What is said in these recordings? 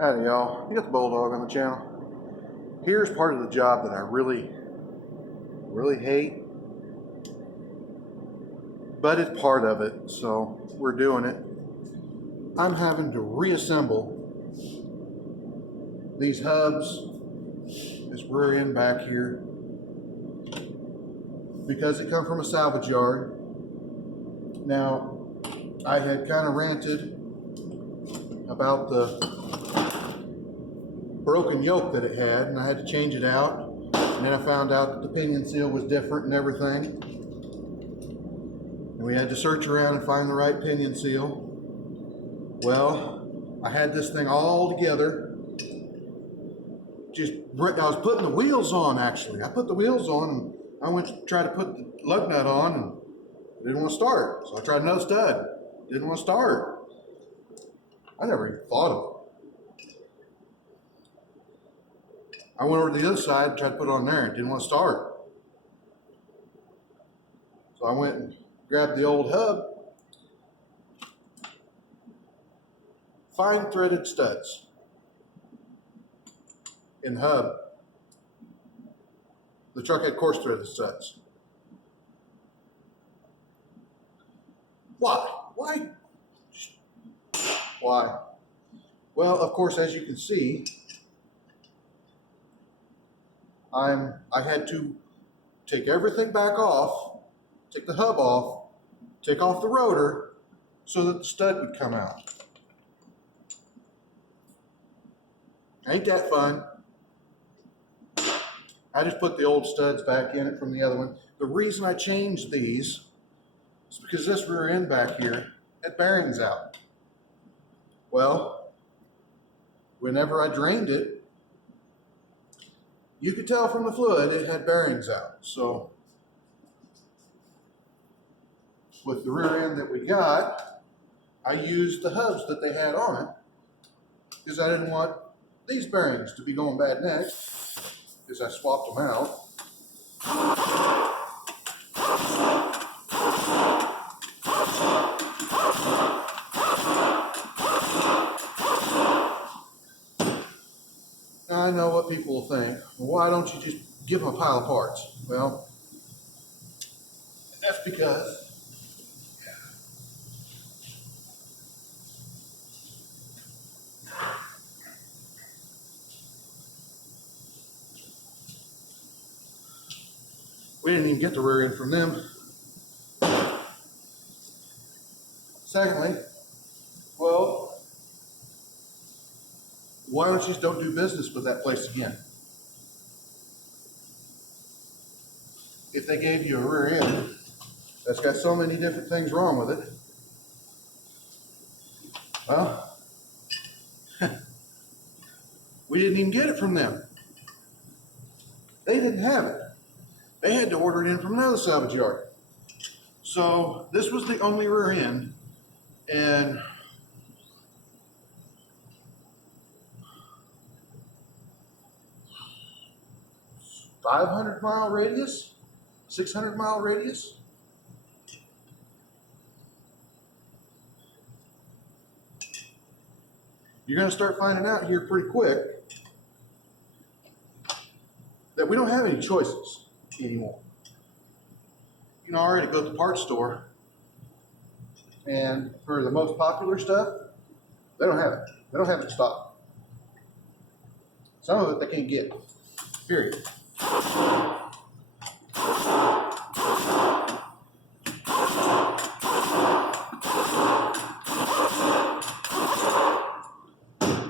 Howdy y'all, you got the Bulldog on the channel. Here's part of the job that I really hate, but it's part of it, so we're doing it. I'm having to reassemble these hubs, this rear end back here, because it come from a salvage yard. Now, I had kind of ranted about the broken yoke that it had, and I had to change it out. And then I found out that the pinion seal was different and everything. And we had to search around and find the right pinion seal. Well, I had this thing all together. I was putting the wheels on, actually. I put the wheels on, and I went to try to put the lug nut on, and it didn't want to start. So I tried another stud. Didn't want to start. I never even thought of it. I went over to the other side and tried to put it on there. It didn't want to start. So I went and grabbed the old hub. Fine threaded studs in the hub. The truck had coarse threaded studs. Why? Why? Well, of course, as you can see, I had to take everything back off, take the hub off, take off the rotor so that the stud would come out. Ain't that fun? I just put the old studs back in it from the other one. The reason I changed these is because this rear end back here had bearings out. Well, whenever I drained it, you could tell from the fluid it had bearings out. So with the rear end that we got, I used the hubs that they had on it because I didn't want these bearings to be going bad next, because I swapped them out. Now I know what people will think. Well, why don't you just give them a pile of parts? Well, that's because we didn't even get the rear end from them. Secondly, well, why don't you just don't do business with that place again? If they gave you a rear end that's got so many different things wrong with it, well, we didn't even get it from them. They didn't have it. They had to order it in from another salvage yard. So this was the only rear end, and $500-mile radius, 600-mile radius. You're going to start finding out here pretty quick that we don't have any choices anymore. You know, I already go to the parts store, and for the most popular stuff, they don't have it. They don't have it in stock. Some of it they can't get, period.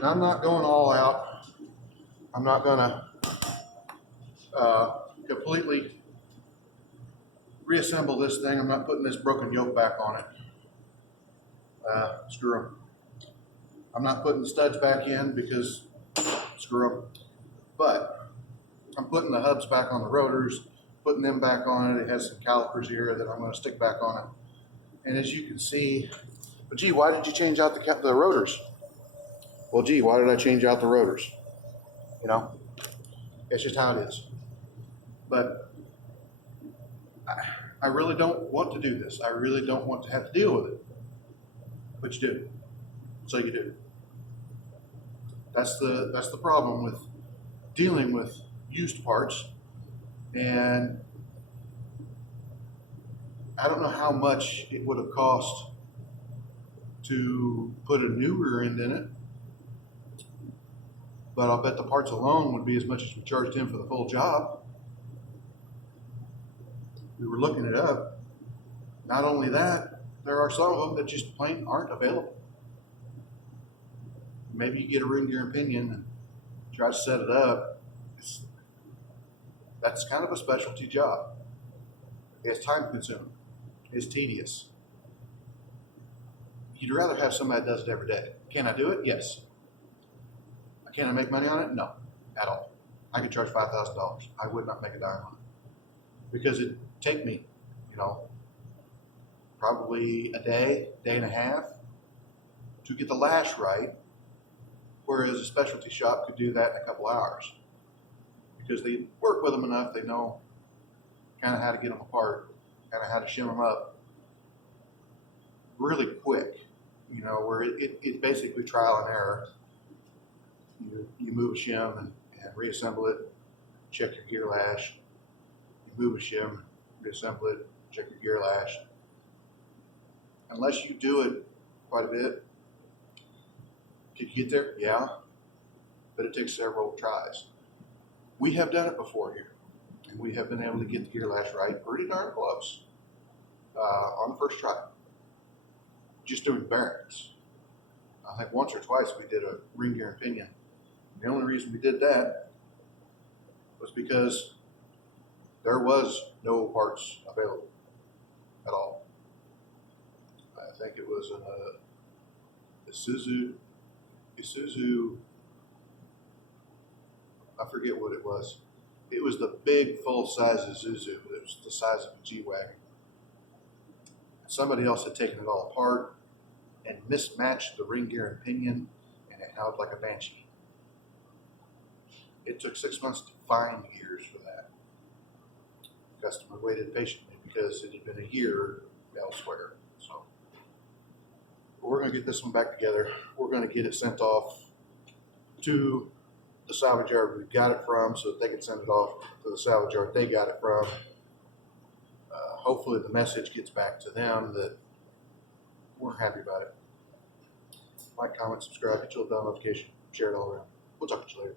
I'm not going all out. I'm not gonna completely reassemble this thing. I'm not putting this broken yoke back on it. Screw them. I'm not putting the studs back in because screw them. But I'm putting the hubs back on the rotors, putting them back on it. It has some calipers here that I'm going to stick back on it. And as you can see, but gee, why did you change out the rotors? Well, gee, why did I change out the rotors? You know, it's just how it is. But I really don't want to do this. I really don't want to have to deal with it. But you do. So you do. That's the problem with dealing with used parts. And I don't know how much it would have cost to put a new rear end in it, but I'll bet the parts alone would be as much as we charged him for the full job. We were looking it up. Not only that, there are some of them that just plain aren't available. Maybe you get a ring gear and pinion and try to set it up. That's kind of a specialty job. It's time consuming. It's tedious. You'd rather have somebody that does it every day. Can I do it? Yes. Can I make money on it? No, at all. I could charge $5,000. I would not make a dime on it because it'd take me, probably a day, day and a half to get the lash right, whereas a specialty shop could do that in a couple hours because they work with them enough. They know kind of how to get them apart, kind of how to shim them up really quick, where it's basically trial and error. You move a shim and reassemble it, check your gear lash. You move a shim, reassemble it, check your gear lash. Unless you do it quite a bit, can you get there? Yeah, but it takes several tries. We have done it before here, and we have been able to get the gear lash right pretty darn close on the first try, just doing bearings. I think once or twice we did a ring gear and pinion. The only reason we did that was because there was no parts available at all. I think it was a Isuzu, I forget what it was. It was the big full-size Isuzu. It was the size of a G-Wagon. Somebody else had taken it all apart and mismatched the ring gear and pinion, and it held like a banshee. It took 6 months to find gears for that. The customer waited patiently because it had been a year elsewhere. So we're going to get this one back together. We're going to get it sent off to the salvage yard we got it from so that they can send it off to the salvage yard they got it from. Hopefully the message gets back to them that we're happy about it. Like, comment, subscribe, hit the bell notification, share it all around. We'll talk to you later.